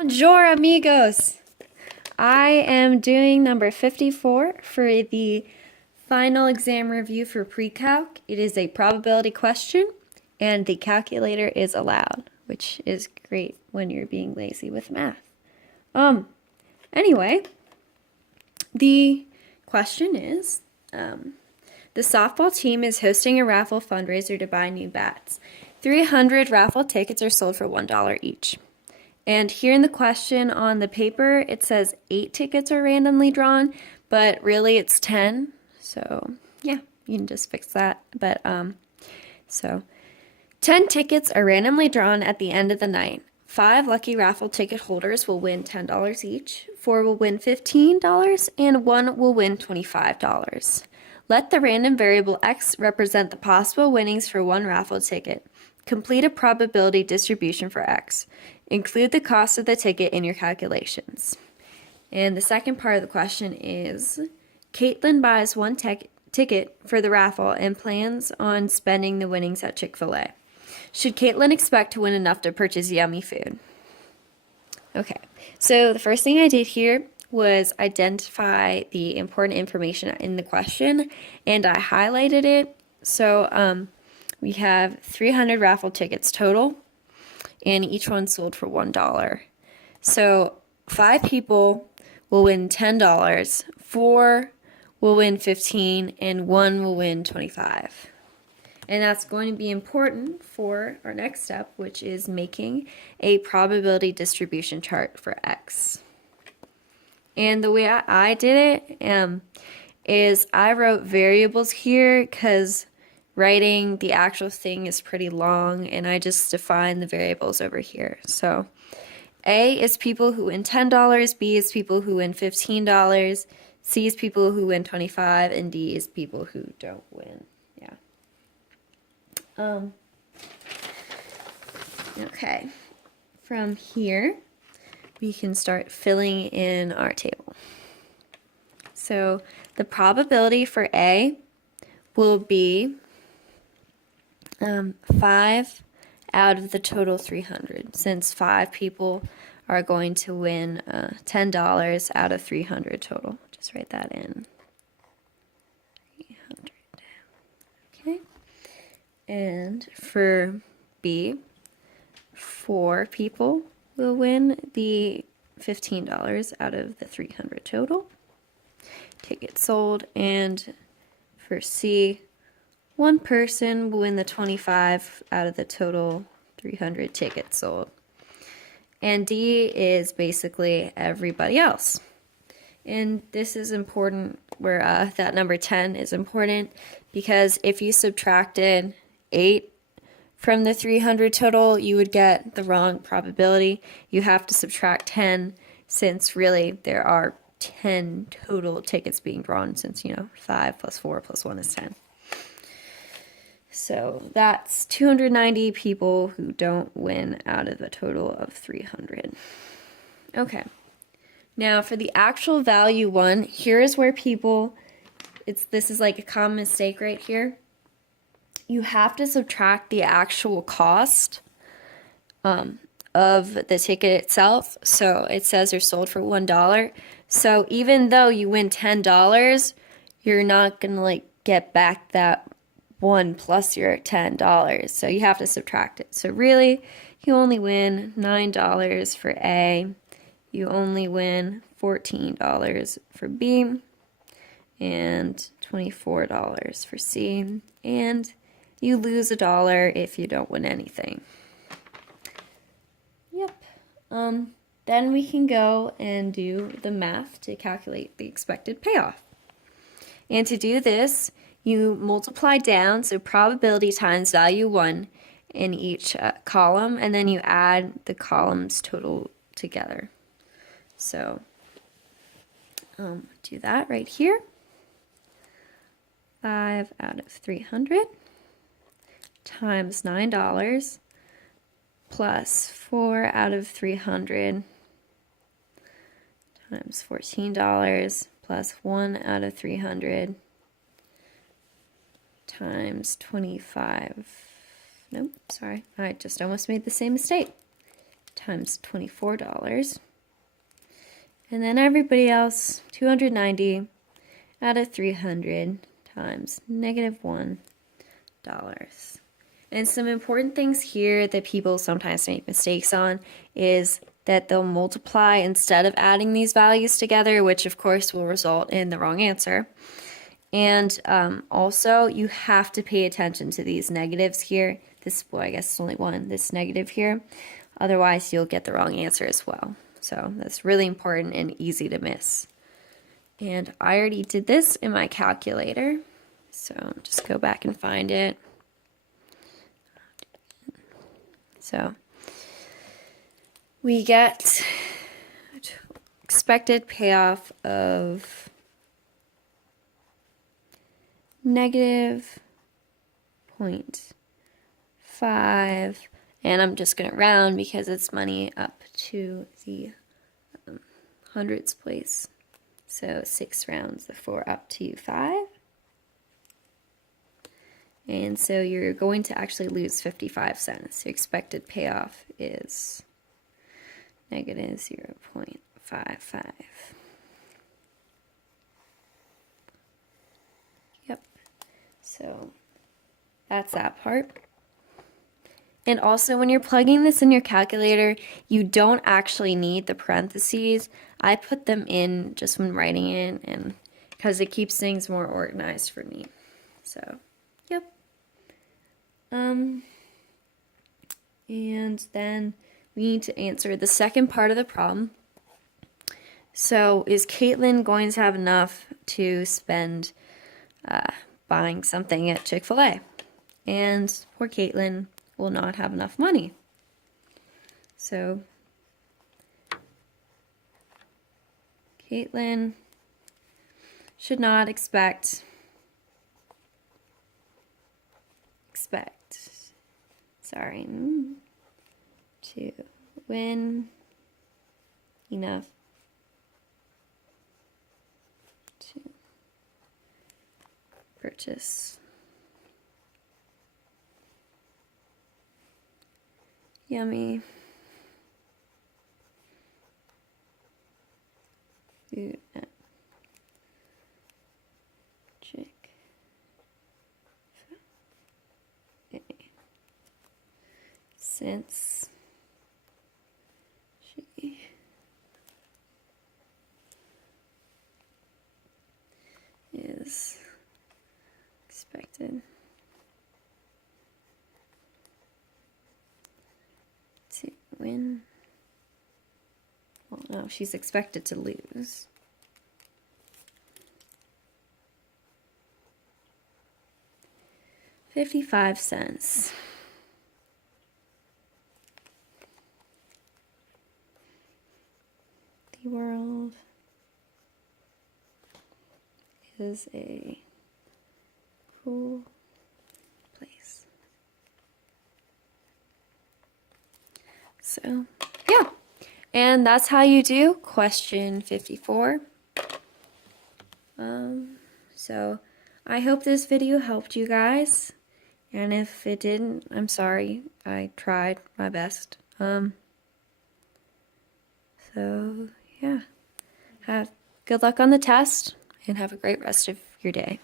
Bonjour, amigos! I am doing number 54 for the final exam review for pre-calc. It is a probability question, and the calculator is allowed, which is great when you're being lazy with math. Anyway, the question is, the softball team is hosting a raffle fundraiser to buy new bats. 300 raffle tickets are sold for $1 each. And here in the question on the paper, it says 8 tickets are randomly drawn, but really it's 10. So yeah, you can just fix that. But so 10 tickets are randomly drawn at the end of the night. 5 lucky raffle ticket holders will win $10 each, 4 will win $15, and 1 will win $25. Let the random variable x represent the possible winnings for one raffle ticket. Complete a probability distribution for x. Include the cost of the ticket in your calculations. And the second part of the question is, Caitlin buys one ticket for the raffle and plans on spending the winnings at Chick-fil-A. Should Caitlin expect to win enough to purchase yummy food? Okay, so the first thing I did here was identify the important information in the question, and I highlighted it. So we have 300 raffle tickets total, and each one sold for $1. So 5 people will win $10, 4 will win $15, and 1 will win $25. And that's going to be important for our next step, which is making a probability distribution chart for X. And the way I did it is I wrote variables here because writing the actual thing is pretty long, and I just defined the variables over here. So A is people who win $10, B is people who win $15, C is people who win $25, and D is people who don't win. Yeah. Okay. From here, we can start filling in our table. So the probability for A will be 5 out of the total 300, since 5 people are going to win $10 out of 300 total. Just write that in. 300. Okay. And for B, 4 people will win the $15 out of the 300 total. Tickets sold. And for C, 1 person will win the 25 out of the total 300 tickets sold. And D is basically everybody else. And this is important where that number 10 is important, because if you subtracted 8 from the 300 total, you would get the wrong probability. You have to subtract 10, since really there are 10 total tickets being drawn, since, 5 plus 4 plus 1 is 10. So that's 290 people who don't win out of a total of 300. Okay. Now for the actual value 1, here is where this is like a common mistake right here. You have to subtract the actual cost of the ticket itself. So it says they're sold for $1. So even though you win $10, you're not going to get back that 1 plus your $10. So you have to subtract it. So really, you only win $9 for A. You only win $14 for B. And $24 for C. And you lose $1 if you don't win anything. Yep. Then we can go and do the math to calculate the expected payoff. And to do this, you multiply down, so probability times value 1 in each column, and then you add the columns total together. So do that right here. 5 out of 300 times $9 plus 4 out of 300 times $14 plus 1 out of 300 times 25. Nope, sorry. I just almost made the same mistake. times $24. And then everybody else, 290 out of 300 times -$1. And some important things here that people sometimes make mistakes on is that they'll multiply instead of adding these values together, which of course will result in the wrong answer. And also, you have to pay attention to these negatives here. This, well, I guess it's only one, this negative here. Otherwise, you'll get the wrong answer as well. So that's really important and easy to miss. And I already did this in my calculator. So just go back and find it. So we get expected payoff of -0.5, and I'm just going to round because it's money up to the hundreds place. So 6 rounds the 4 up to 5. And so you're going to actually lose 55 cents. Your expected payoff is -0.55. Yep. So that's that part. And also when you're plugging this in your calculator, you don't actually need the parentheses. I put them in just when writing it, and because it keeps things more organized for me. So, yep. And then we need to answer the second part of the problem. So is Caitlin going to have enough to spend buying something at Chick-fil-A? And poor Caitlin will not have enough money. So Caitlin should not expect to win enough to purchase yummy food at Chick-fil-A since she is expected to win. Well, no, she's expected to lose. $0.55. The world is a cool place. So, yeah. And that's how you do question 54. So I hope this video helped you guys. And if it didn't, I'm sorry. I tried my best. So, yeah. Have good luck on the test and have a great rest of your day.